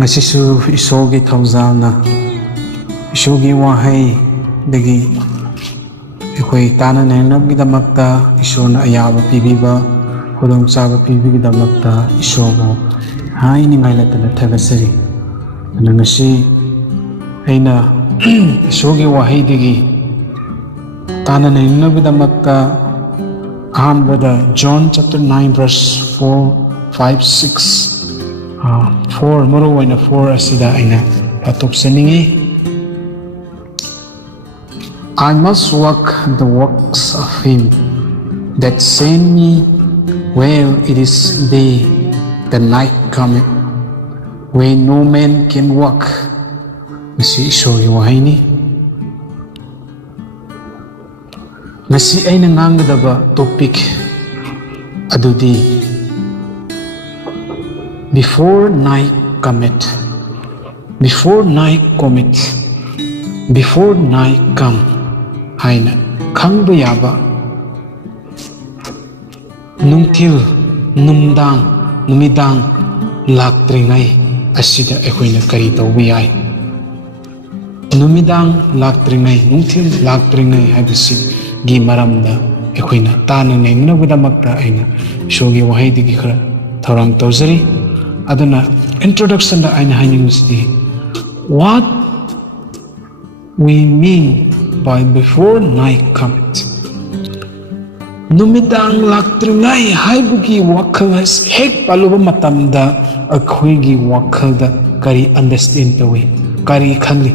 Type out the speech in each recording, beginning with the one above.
ngasisu isogi thauzalna isogi wahai dagi ekoi tana nenabgidamakta isona ayaba pibiba khudong chaba pibigidamakta isobo haini ngailatana thagasari ngasi aina isogi wahai dagi tana nenabgidamakta ahambada John chapter 9 verse 4 5 6 4 moro waina 4 asida aina patop saningi I must work the works of him that sent me while it is day the night cometh when no man can work ngasi isogi wahayni ngasi aina ngangadaba topic adudi before night comet before night comet before night come haina khangba yaba nungthil numidang laktringei asida ekhoina kari tawbi yai numidang laktringei nungthil laktringei habisi gi maramda ekhoina tana nengnabadamakta aina shogi wahaidigi khara thorang tawzari aduna introduction da aina hainingusdi what we mean by before night comet numidang laktringei haibugi wakhal has hek paluba matamda akhoigi wakhal da kari understand tawi kari khangli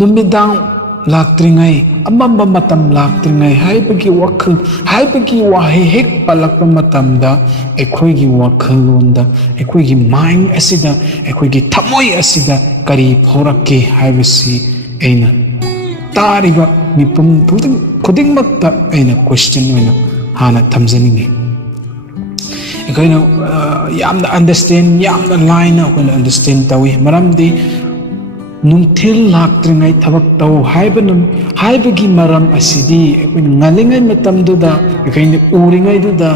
numidang laktringei amamba matam laktringei haibagi wakhal haibagi wahi hek palakpa matamda ekhoigi wakhal londa ekhoigi mind asida ekhoigi thamoi asida kari phorakke haibasi aina tariba mipum khudingmakta aina question oina hana thamjaningi ekhoina yamna understand yamna line okona understand tawi maramdi nungthil laktringei thabak taw haibagi maram asidi ekhoina ngalingai matamduda ekhoina uringai duda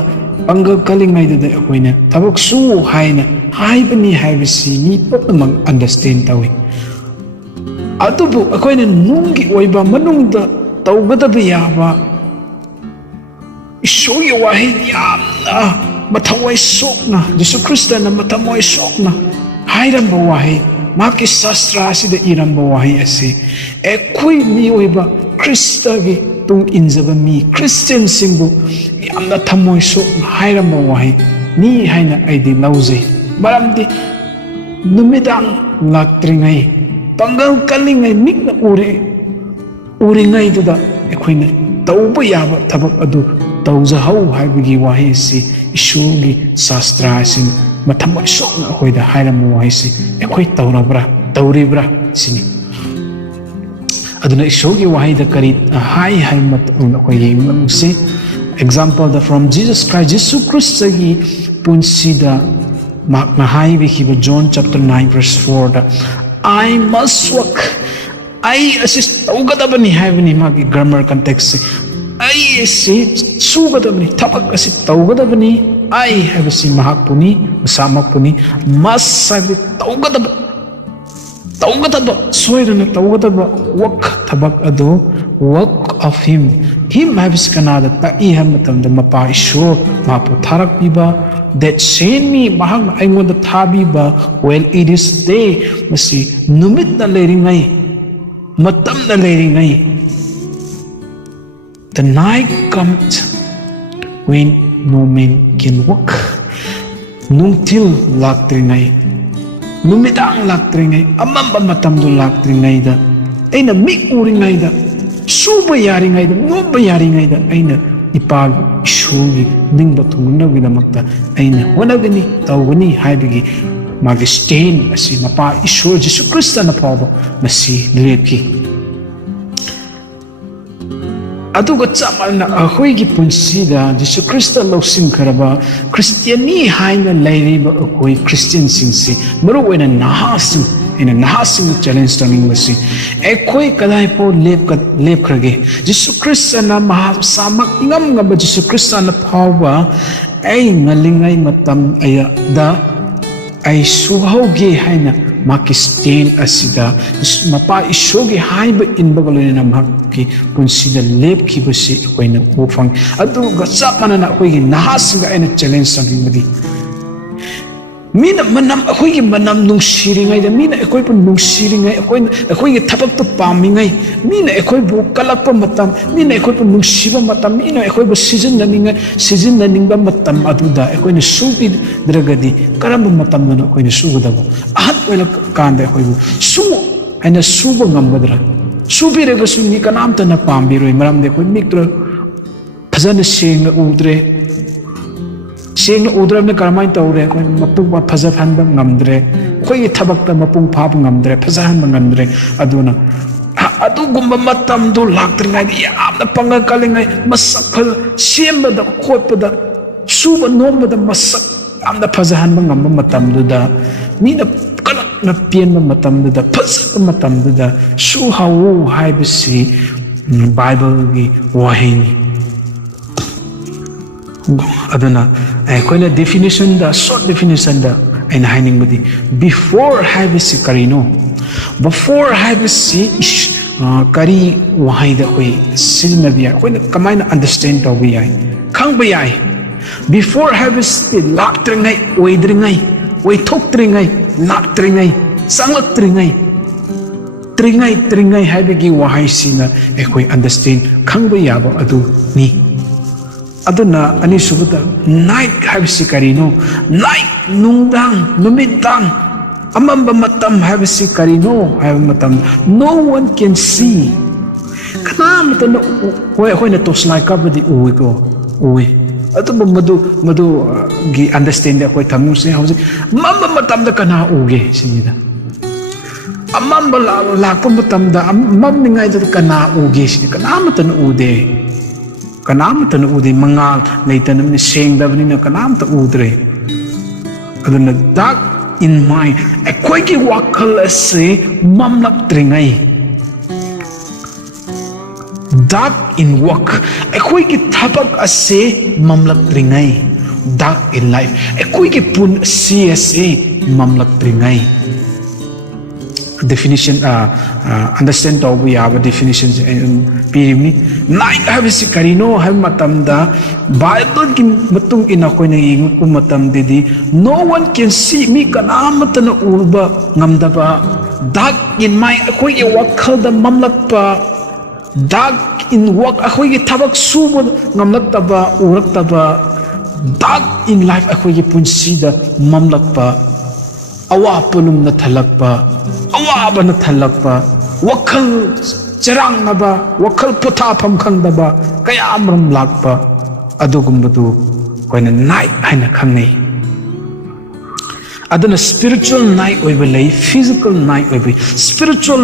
pangal kalingai duda ekhoina thabak su haina haibani haibasi mi putnamang understand tawi adubu ekhoina nungi oiba manungda tawgadaba yaba isogi wahi yamna mathawai sokna Jesus Christana mathawai sokna hairamba wahi maki sastra asida iramba wahi asi ekhui mi oiba Kristagi tung injaba mi Christian singbu yamna thamoi sokna hairamba wahi ni haina aidi lauzai maramdi numidang laktringei pangal kalingai mikna uringai duda ekhoina tauba yaba thabak adu taujahau haibagi wahi si isugi sastra sin mathamoi sokna akhoida hairam wahi si ekhoi tauribra sini aduna isugi wahi da kari hai mat akoi yengsi example da from Jesus Christ gi punsida makna hai bi khiba John chapter 9 verse 4 da I must work I assist taugadabani haibani magi grammar context se I assist sugadabani thabak assist taugadabani I have seen mahakpuni masamakpuni must have taugadaba soirana taugadaba work thabak ado work of him have kanada ta I have matamda mapa isho mapu tharak piba that send me mahang aingonda thabiba well it is day masi numit na leringai matam na leringai the night comes when no man can work nungthil laktringei numidang laktringei amamba matamdu laktringei da aina mik uringai da suba yaringai da ngoba yaringai da aina ipag ishugi ningba thungnagidamakta aina honagani tawgani haibigi magi stain asi mapa ishur Jesus Christ na pawba masi lepki aduga chamalna ahoigi punsida Jesus Christ losing kharaba Christiani haina lairiba akoi Christian singsi maru wena nahasin ina nahasin challenge taning masi ekoi kadai po lep khrage Jesus Christ na maha samak ngam Jesus Christ na pawba ai ngalingai matam aya da ai suhauge haina maki stand asida mapa isoge haiba inbagolina na maki punsida lep kibasi koina ufang adu gachap manana koigi nahasinga aina challenge sangimadi mina manam akoigi manam nungsiringai da mina akoi pun nungsiringai akoigi thabak to pamingai mina akoi bu kalakpa matam mina akoi pun nungsiba matam mina akoi bu season ningba matam aduda akoi na subi dragadi karamba matam na akoi na sugudaba ahat oila kanda akoi bu sumo aina suba ngamgadra subi rega suni kanam ta na pambiroi maram de akoi miktra phajana senga udre Sing udram na karamay tawre ko mapung phajahan bang ngamdre koi thabak ta mapung phab ngamdre phajahan bang ngamdre aduna adu gumba matam du laktringai yamna panga kalingai masak semba da khotpada suba nomba da masak amna phajahan bang ngamba matam du da mina kalak na pian matam du da phajak matam du da su hawu haibisi Bible gi wahini aduna koina definition da short definition da aina haining budi before habisi karino before habisi kari wahai da koi sijna biya koina kamaina understand to bi ai khang bi ai before habisi laktringai oidringai oi thoktringai laktringai sanglaktringai tringai habigi wahai sina koi understand khang bi ya ba adu ni aduna ani subuta night habisi karino night numidang amamba matam habisi karino hab matam no one can see kana mata no hoi na toslai ka badi uwi ko uwi atu madu gi understand ko thamu se hauji mamba matam da kana uge sinida amamba la ko matam da mam ningai da kana uge sin kana mata no ude kanamta na ude mangal leitanam ni sengdabni na kanamta udre aduna dark in mind akoi ki wakal ase mamlak tringai dark in work akoi ki thabak ase mamlak tringai dark in life akoi ki pun ase mamlak tringai definition understand to we have definitions pirimni night habisi karino have matamda Bible ki matung ina ko na ingut ko matam dedi no one can see me kanamata na urba ngamdaba dark in my akoi e wakhal da mamlak pa dark in work akoi ki thabak subo ngamlak taba urak taba dark in life akoi ki punsi da mamlak pa awa punum na thalakpa awaba na thalakpa wakhal charang naba wakhal putha pham khangdaba kaya amram lakpa adugumbadu koina night haina khangnei aduna spiritual night oiba lei physical night oiba spiritual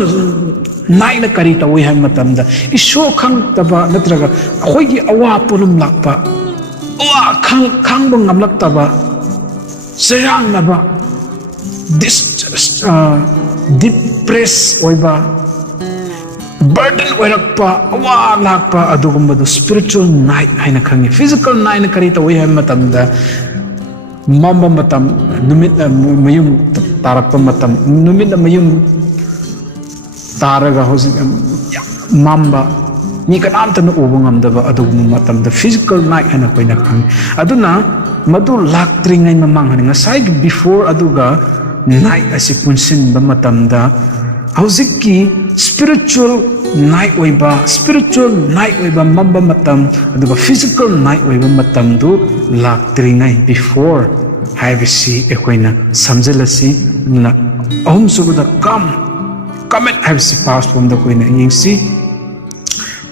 night na kari ta oi ha matamda isho khang taba natraga khoigi awa punum lakpa awa khang bang ngamlak taba charang naba depress oiba burden oirakpa awa lakpa adugumbadu spiritual night haina khangi physical night na kari ta oi ha matamda mamba matam numit mayum tarakpa matam numit mayum taraga hosi mamba ni kanamta na ubo ngamdaba adugum matamda physical night haina koina khangi aduna madu laktringai mamang hani ngasai before aduga night asi punsin ba matamda hausikki spiritual night oiba mamba matam aduga physical night oiba matam du laktringai before haibisi ekoina samjalasi na ahum subuda comet haibisi past form da koina ingsi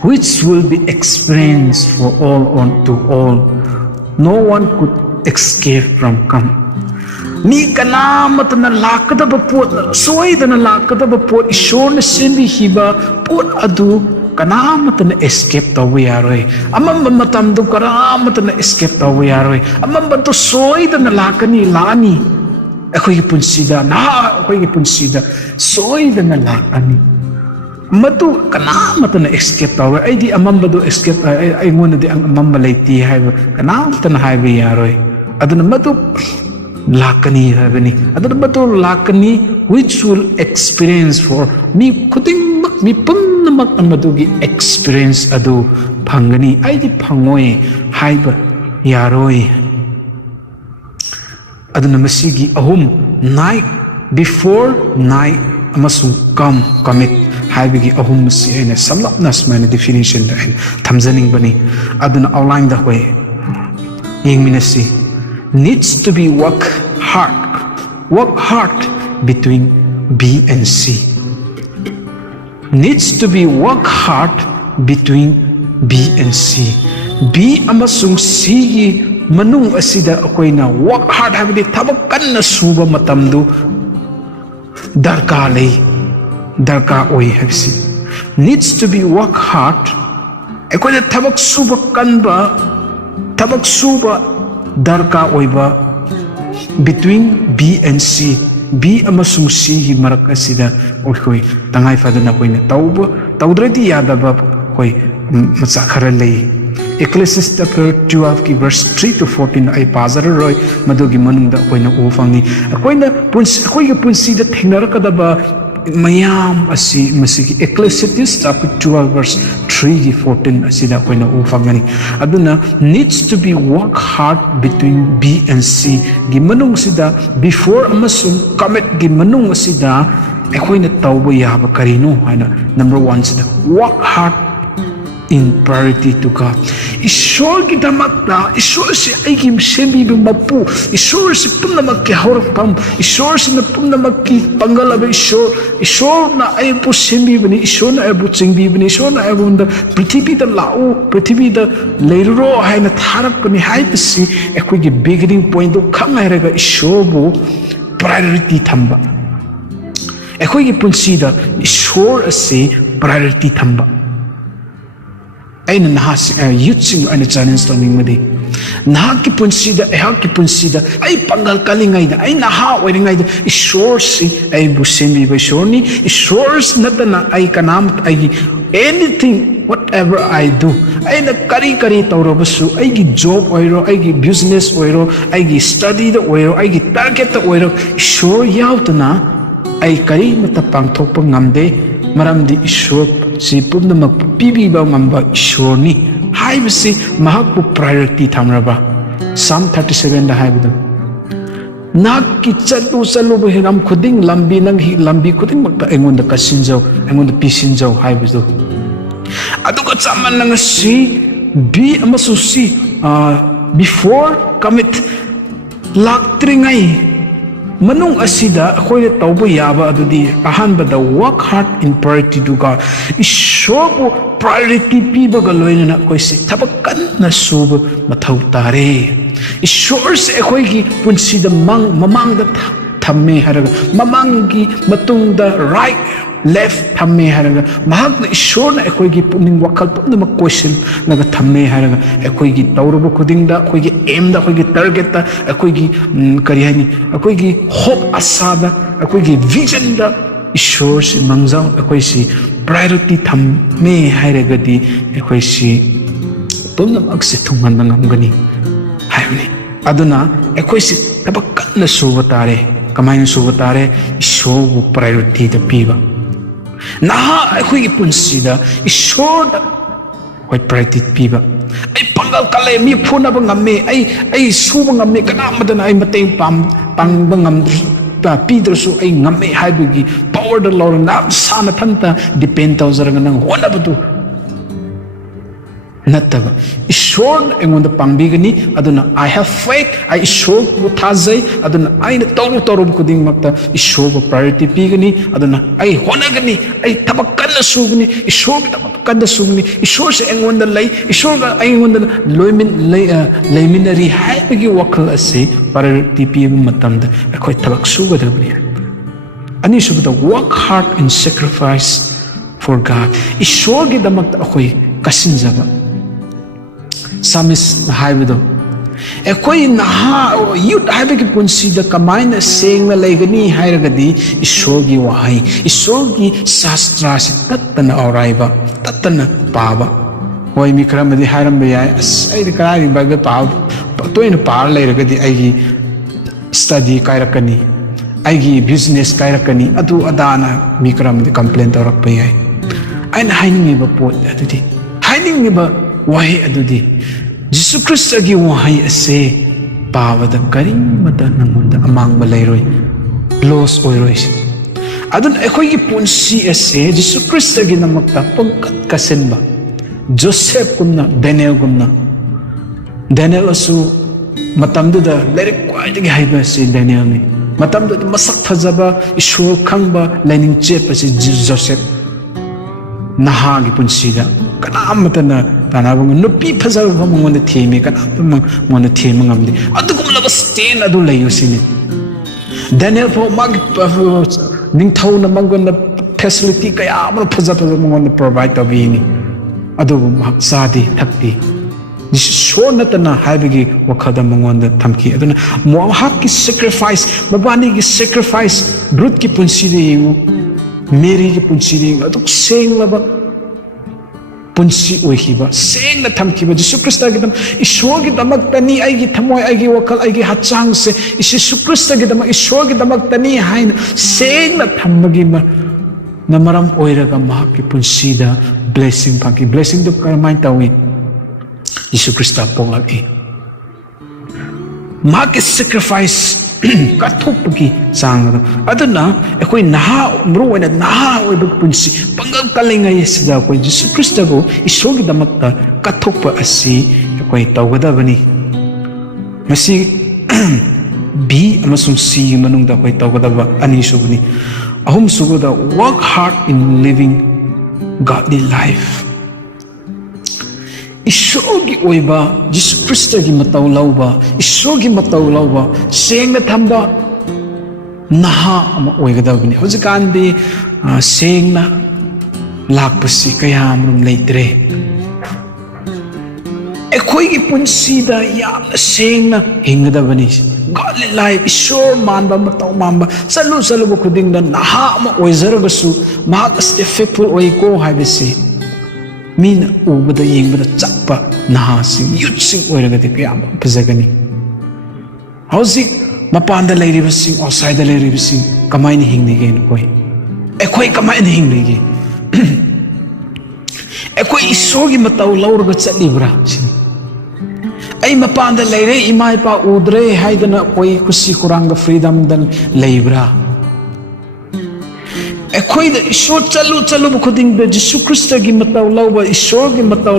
which will be experienced for all unto all no one could escape from come mi kanamata na lakadaba pot soidana lakadaba pot ishorna sembi hiba pot adu kanamata na escape tawi yaroi amamba matam du karamata na escape tawi yaroi amamba to soidana lakani lani akoi punsida soidana lakani matu kanamata na escape tawi aidi amamba do escape ay ngona di ang amamba laiti haiba kanamata na haiba yaroi aduna matu lakani habani adana matu lakani which will experience for mi khuding mi punnamak amadugi experience adu phangani aidi phangoi haiba yaroi aduna masigi ahum night before night amasung comet haibigi ahum si ene samlapna smana definition da thamjaning bani aduna outline da hoy yengminasi needs to be work hard between B and C needs to be work hard between B and C B amasung C gi manung asida akoina work hard habidi thabak kanna suba matamdu darka oi habsi needs to be work hard akoina thabak suba kanba thabak suba darka oiba between B and C B amasung C gi marak asida oi tangai fadana koina tawdradi yadaba koi macha khara lei Ecclesiastes chapter 12 ki verse 3 to 14 ai pazar roi madugi manungda koina u fangni koina koiga punsi da thengnarakadaba mayam asi masigi Ecclesiastes chapter 12 verse 3 to 14 asida koina u fangani aduna needs to be work hard between B and C gi manung sida before amasung comet gi manung asida akoina tawba yaba karino haina number 1 sida work hard in priority to God. Ishor ki damakta, Ishor si aigim sembi mapu, Ishor si punamak ki haurapam, Ishor si na punamak ki pangalaba Ishor na aibu sembi bani, Ishor na aibu chingbi bani, Ishor na aibu nda prithibi da lau, prithibi da leiro hai na tharak bani hai basi, ekoi ki beginning point do khang hai raga Ishor bo priority thamba. Ekoi ki punsi da Ishor ase priority thamba. Aina nahas youthing aina challenge tawning madi nahaki punsida ehaki punsida ai pangal kalingai da ai naha oiringai da ishor si ai busembi bashorni ishors natana ai kanam ai anything whatever I do aina kari tawrabasu ai gi job oiro ai gi business oiro ai gi study da oiro ai gi target da oiro ishor yautana ai kari mata pangthokpa ngamde maramdi ishor si pumnamak pibiba ngamba ishorni haibasi mahakpu priority thamraba Psalm 37 da haibadu nakki chalu hiram khuding lambi nang hi lambi khuding makta engonda kasinjau engonda pisinjau haibadu aduga chaman nang si B amasu si before comet laktringei manung asida akoina tawba yaba adudi ahanbada work hard in priority to God ishobu priority pibaga loina koisi thabakan na sub mathau tare ishors akoigi punsida mamangda thamme haraga mamangi matungda right left thamme haraga mahakna ishorna akoigi puning wakal pumna question naga thamme haraga akoigi tawrubu khudingda akoigi aim da akoigi target da akoigi kari hani akoigi hope asada akoigi vision da ishor si mangjaw akoisi priority thamme hairagadi akoisi pumna akse thunghan ngamgani haibni aduna akoisi tabakna subatare kamaina subatare ishor priority da piba naha akhoi punsida ishod hoi priority piba ai pangal kale mi phuna ba ngamme ai suba ngamme kana madana ai mateng pang ba ngam ta pidrasu ai ngamme haibugi power the lord na sana thanta depend tawzaranga nang hona badu nataba ishod engonda pangbigani aduna I have faith I ishod buthazai aduna I na toru kuding makta ishod priority pigani aduna I honagani I tabakkanna sugni ishod tabakkanna sugni ishod se engonda lay ishod engonda laiminari haibagi wakal ase priority pig matamda akoi tabak sugadabni ani subda work hard in sacrifice for God ishod gi damakta akoi kasinjaba Psalmist haibado ekoi naha youth haibagi punsida kamaina sengna laigani hairagadi ishogi wahai ishogi sastra si tattana auraiba tattana paba hoi mi kramadi hairam bayai as ai karai bible pa toina par lairagadi ai study kairakani aigi business kairakani adu adana mi karamdi complain tawrakpa yai aina hainingiba pot adudi hainingiba wahi adudi Jesus Christ agi wahi ase pawada karimata nangonda amangba lairoi loss oiroi adun ekhoi gi punsi ase Jesus Christ agi namakta pangkat kasenba Joseph kumna Daniel asu matamduda lerik kwaidagi haiba si Daniel ni matamduda masak fazaba ishur khangba lining chepa si Joseph naha gi punsida kanamatana tanabang nupi fazaba mongonda theme kanam mongonda theme ngamdi adugumlaba stain adu layu sini Daniel po mag ningthau na mangona facility kaya amra fazaba mongonda provide tabini adu maksadi thakti Shonatana Habigi Wakada Mongonda Tamki Aduna Mohaki sacrifice Babani sacrifice Brutki Punsidi Mary Punsidi Aduk saying lava Punsi Ohiba saying the Tamkiba Jesus Christagam Ishogi the Magtani Igi Tamoy Igi Wakal Igi Hachang say Jesus Christagam Ishogi the Magtani Hain saying the Tamagima Namaram Oiraga Mahaki Punsida blessing Paki blessing the Karmaitawi Jesus Christ pongaki maki sacrifice kathopki sang aduna ekoi naha mruena naha oiba punsi pangal kalingai sida koi Jesus Christ go isogi damakta kathopa asi ekoi tawgadabani masi B amasung C manungda koi tawgadaba ani subni ahum sugoda work hard in living godly life Ishogi oiba Jesus Christ gi mataw lawba Ishogi mataw lawba sengna thamba naha ama oigadabni hojikandi sengna lakpasi kayamrum leitre ekhoi gi punsida yam sengna hingadabani godly life ishor manba mataw mamba salu khudingda naha ama oizaragasu magas effectful oiko haibesi Mina ubada yingbada chakpa nahasing yutsing oiragati kayam pazagani hauzik mapanda lairibasing outside the lairibasing kamaini hingnige koi ekhoi kamaini hingnige ekhoi isogi mataw lauraga chatlibra ai mapanda laire imai pa udre haidana koi kusi kuranga freedom dan laibra ekhoi da ishor chalu khuding da Jesus Christ gi mataw lawba ishor gi mataw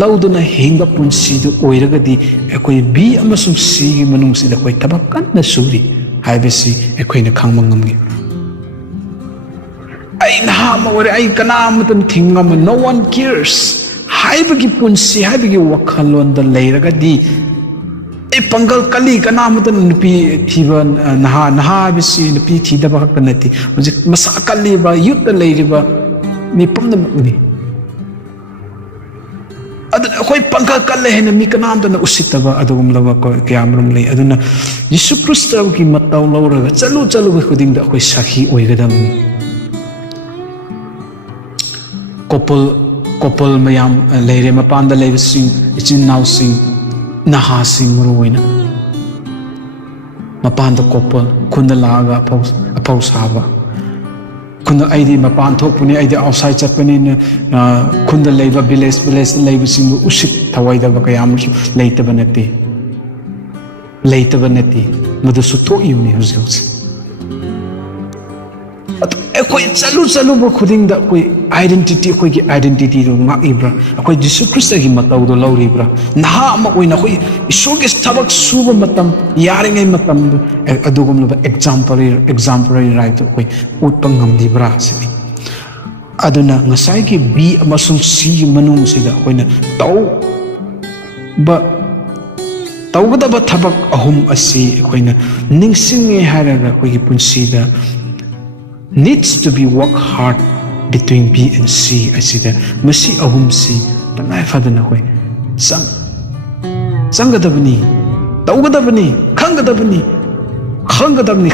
lawduna hinga punsi du oiragadi ekhoi B amasung C gi manung sida koi tabak kanna suri haibesi ekhoi na khangma ngamgi ai naha ma ore ai kanam tan thingam no one cares haibagi punsi haibagi wakhalon da leiragadi Pangal kali kanamatan nupi thiba naha bisi nupi thida ba kanati masa kali ba youth lady ba mi pamna uni aduna khoi pangal kalle hena mi kanam da usitaba adugum laba ko kyamrum lei aduna Jesus Christ ki mataw lawraga chalu ba khuding da khoi sakhi oigadam couple mayam leire mapanda leibsing ichin now sing naha sing ruina mapanda couple kunda laga apau saba kunda aidi mapan thopuni aidi outside chapani kunda leiba village leiba sing usit thawaida ba kayam leitaba nati madu su tho yuni huzos ekoi chalu ba khuding da koi identity koi gi identity ro nga ibra koi Jesus Christ gi mataw do lawribra naha ma oina koi isoge thabak suba matam yaringai matam adugum lo exemplary right koi utpang ngamdibra sini aduna ngasai gi B amasung C manung sida koina taw ba tawgada thabak ahum asi koina ningsinge haraga koi gi punsida needs to be work hard between B and C asida masi ahum si tanai fadana koi sangadabni tawgadabni khangadabni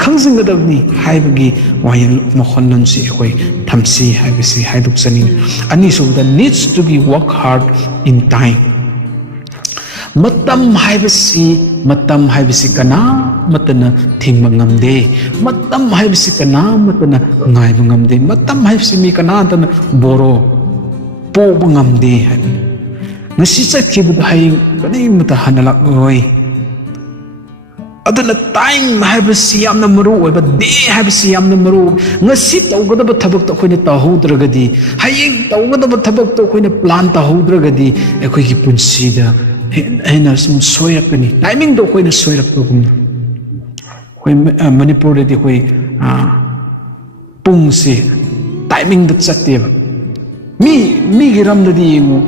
khangsingadabni haibagi wayal mokhonnon si koi thamsi haibisi haiduk sani ani so that needs to be work hard in time matam haibisi matam haibisi kana matana thingma ngamde matam haibisi kana matana ngaiba ngamde matam haibisi mi kana tana boro poba ngamde ngasi chatkibud haying kanai mata hanalak oi aduna time haibisi yamna maru oiba day haibisi yamna maru ngasi tawgadaba thabak to khoina tahoudragadi haying tawgadaba thabak to khoina plan tahoudragadi ekoi gi punsida hena sum soirakani timing do khoina soirakpagum khoi manipur de khoi pung se timing da chatteba mi giram da di yengu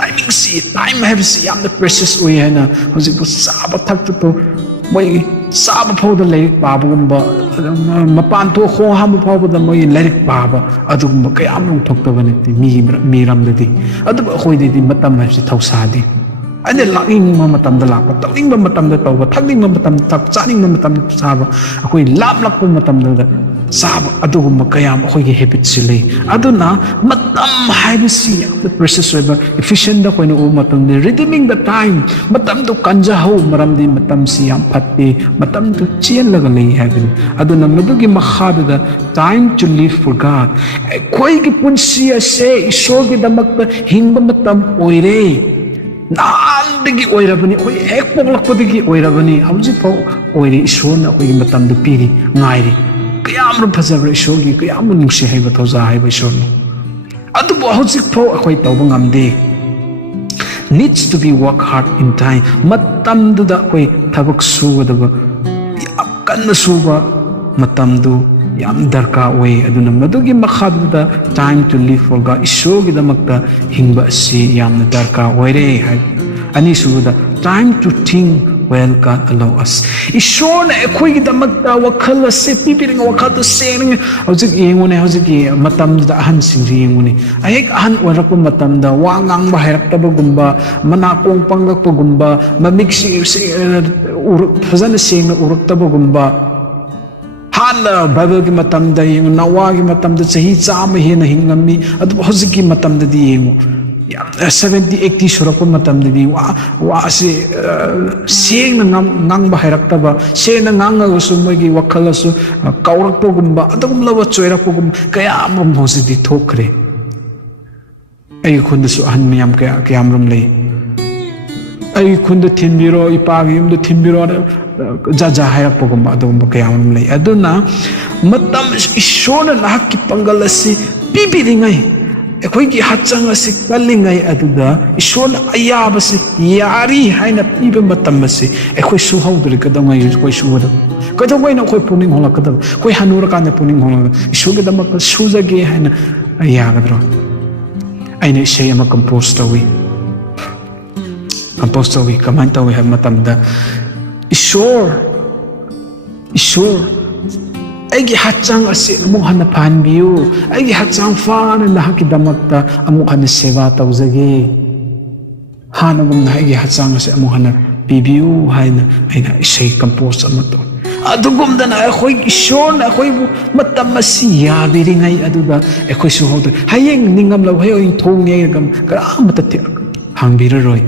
timing si time haibisi yamna precious oi hena hoji bu saba thak to moi saba phawda lairik pabagumba mapan to kho ham phawda moi lairik paba adugumba kayam rong thoktabane mi ramdadi adu khoi de matam haibisi thausadi ane lacking matam da lakpa tawing matam da tawba thagning matam tak chaning matam saba akhoi lap matam da saba adugumba kayam akhoi gi habit sile aduna matam haibisi the precious river efficient da koina o matam de redeeming the time matam do kanja ho maram di matam si yam phatte matam do chien laga lei haibin aduna madugi makhada da time to live for God koi gi punsi ase ishor gi damakta hingba matam oire naandagi oirabani oi ek poglakpadagi oirabani hauji pau oire ishorna koi matam do piri ngairi kayam ru phajabra ishorgi kayam nungsi haiba thoja haiba ishorno adu hauji pau akoi tawba ngamde needs to be work hard in time matam du da koi thabak sugadaba kanna suba matam du yam darka oi aduna madugi makhadda time to live for God ishogi damakta hingba si yamna darka oire hai ani suda time to think well God allow us ishona ekhoi gi damakta wakhal se pipiring wakhal to seng hojik yengone hojik matam da ahan sing yengone ayek ahan orakpa matam da wangang ba hairakta gumba manakong pangak gumba mamiksi fazana seng urakta gumba hana Bible ki matam da yung nawa ki matam da sahi chama hena hingami adu hojik ki matam da di yengu 70 80 surako matam da di wa se seng na ngang ba hairakta ba se na ngang su magi wakhal su kaurak po gumba adum lawa choirak po gum kaya amram hosi di thokre ai khunda su han miyam kaya amram lei ai khunda thimbiro ipagi yum da thimbiro jaja hairak po gumba adum kaya amram lei aduna matam ishona lahak ki pangal asi pipiringai ekhoi gi hachang asi kalingai aduda ishona ayaba si yari haina pibe matam asi ekhoi su haudri kadamai ekhoi su wada kadamai na khoi puning hola kadam khoi hanura kan puning hola ishoge damak sujage haina ayagadro aina shay ama compose tawi kaman tawi ha matam da ishor aigi hachang ase amuk hana phanbiu aigi hachang fana lahaki damakta amuk hana seva tawjage hana gumna aigi hachang ase amuk hana bibiu haina aina isai compose amato adugumdana akhoi ishona akhoi matam asi yabiringai aduda akhoi su hodo hayeng ningam law hayo in thong ne gam karamata te hangbiraroi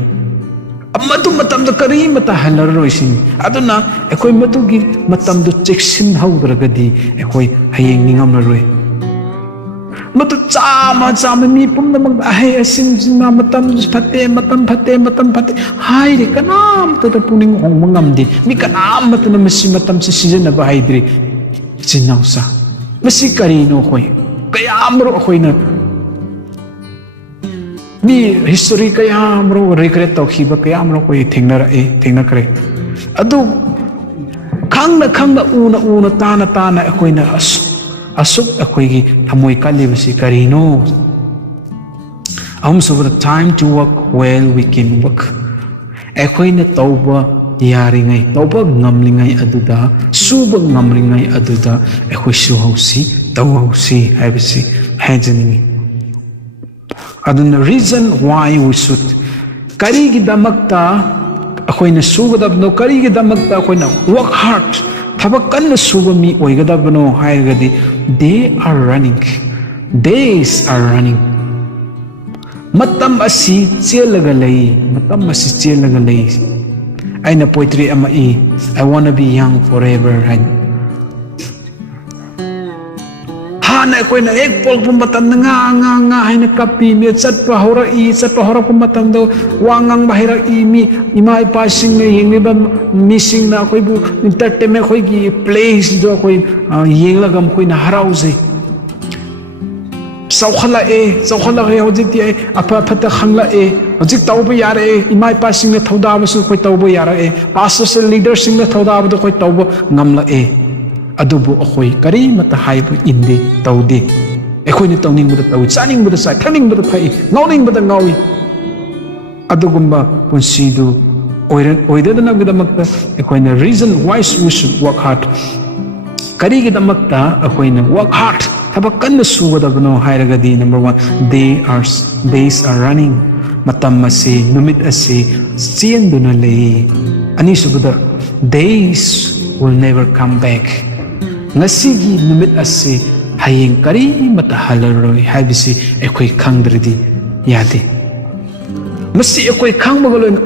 amadu matam da kari mata halaroi sin aduna ekhoi matu gi matam do cheksin haudragadi ekhoi hayeng ningam laroi matu chama mi pumna mag ahe asin na matam phatte hai re kanam ta puning hong mangamdi mi kanam matna masi matam se season ba haidri chinausa masi kari no khoi kayamro khoi na mi history kayam ro regret to khiba kayam ro koi thengna kare adu khangna una tana akoina asuk akoi gi thamoi kalibasi karino so the time to work well we can work akoina tauba yaringai tauba ngamlingai aduda suba ngamlingai aduda akoi su hausi tawausi haibisi hajaningi aduna reason why we should kari gi damakta akoina sugadabno kari gi damakta akoina work hard thabak kanna suba mi oigadabno haigadi days are running matam asi chelaga lei aina poetry ama I wanna be young forever hain hana koina ek pol pum matam nga haina kapi mi chatpa hora pum matam do wangang bahira I mi ima ipa sing ne yeng ba missing na koi bu entertainment koi gi place do koi yeng la gam koi na harau se saukhala hojik ti apa phata khangla hojik tauba yare ima ipa sing ne thoda ba su koi tauba yara pastors leaders sing ne thoda ba do koi tauba ngamla adubu akhoi kari mata haibu indi taude ekhoi ni tawning buda tawi chaning buda sai thaning buda phai ngawning buda ngawi adugumba punsidu oidadana gidamakta ekhoi na reason why we should work hard kari gidamakta ekhoi na work hard thaba kanna sugadabno hairagadi number 1 days are running matam ase numit ase chienduna lei ani subada days will never come back ngasigi numit ase hayeng kari mata halaroi habisi ekoi khangdridi yade masi ekoi khangmagaloin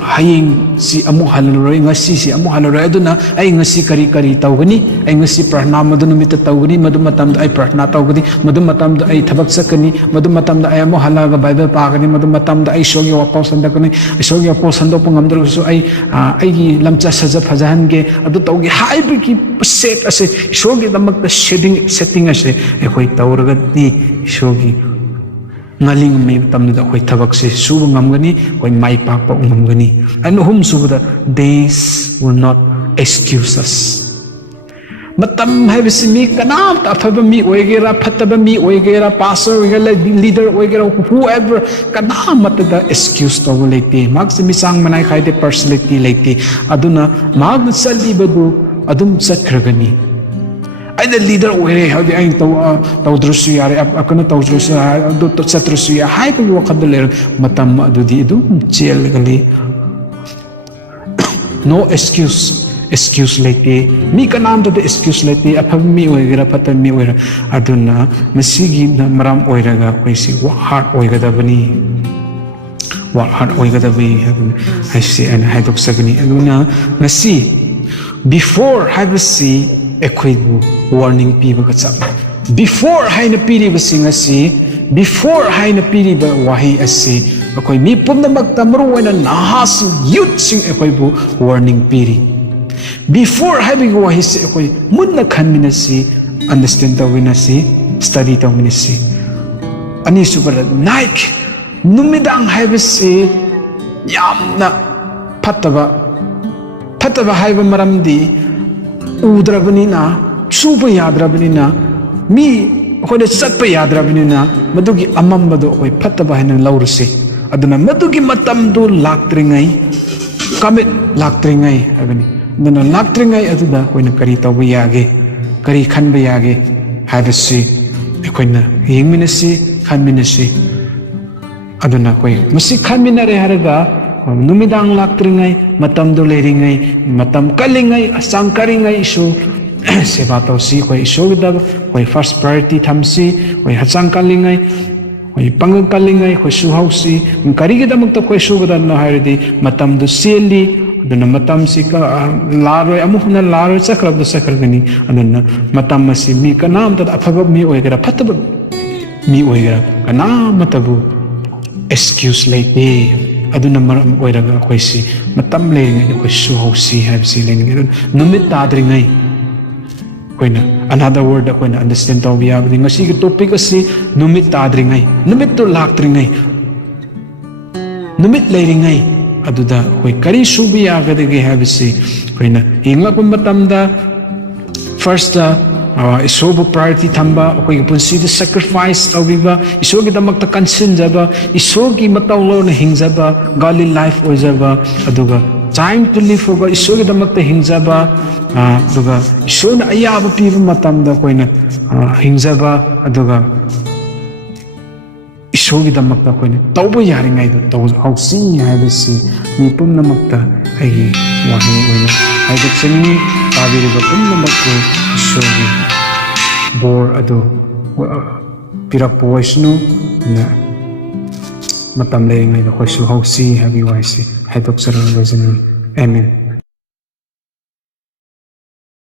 hayeng si amu halaroi ngasi si amu halaroi aduna ai ngasi kari tawgani ai ngasi prarthna madu numit tawgani madu matam ai prarthna tawgani madu matam ai thabak sakani madu matam ai amu halaga bible pagani madu matam ai shogi wapau sandakani shogi wapau sando pangamdru su ai gi lamcha saja phajange adu tawgi haibiki set ase shogi damak setting ase ekoi tawragati shogi ngaling me tamda koi thabak se suba ngamgani koi mai pakpa ngamgani and hum suba days will not excuse us matam habisi mi kanam ta phaba mi oigera phataba mi oigera pastor oigera leader oigera whoever kanam matada excuse to lete max mi sang manai khaide personality lete aduna mag salli badu adum sakhragani aida leader oire hadi ain tawdrusu yare akana tawdrusu adu to satrusu ya hai ko wakad le matam adudi du chel gali no excuse lete mi kanam to excuse lete apham mi oigera phatam mi oira aduna masigi maram oiraga koisi work hard oigadabani I see and haidok sagani aduna nasi before habisi ekhoibu warning piba ka chap before haina piriba singasi before haina piriba wahi ase akoi mi pumnamak tamru waina nahas youth sing ekhoibu warning piri before having wahi se ekoi munna khanminasi understand tawinasi study tawinasi ani super night numidang habisi yamna phataba haiba maramdi udrabanina suba yadrabanina mi khode satpa yadrabanina madugi amambado oi phattaba haina laurse aduna madugi matamdu laktringai comet laktringai abani aduna laktringai aduda koina kari tawba yage kari khanba yage habisi koina yengminasi khanminasi aduna koi masi khanminare haraga numidang laktringai matam do leringai matam kalingai asang karingai isu seba tausi koi isu da koi first priority thamsi koi hachang kalingai koi pangang kalingai koi su hausi kari gi damak to koi su ga no hairdi matam do seli aduna matam si ka laroi amuhna laroi chakrab do sakragani aduna matam masi mi kanam ta afaba mi oigera phataba mi oigera kana matabu excuse late aduna maram oiraga koisi matam lengai ko su hausi habsi lengai numit tadringai koina another word koina understand taw biya bdi ngasi ki topic asi numit tadringai numit to laktringai numit leiringai aduda koi kari su biya gadege habsi koina ingla kum matamda first isobu priority thamba koi punsi the sacrifice tawiba isogi damakta kansinjaba isogi matawlo na hingjaba godly life ojaba aduga time to live for isogi damakta hingjaba aduga isona ayaba piba matamda koina hingjaba aduga isogi damakta koina tawbo yaringai do taw hausi habisi mi pumnamakta ai wahi oina haidok seni tabiriba pumnamakko isogi bor ado pirakpo waisnu na matam lengai do khoisu hausi habi waisi haidok sarang wajani Amen.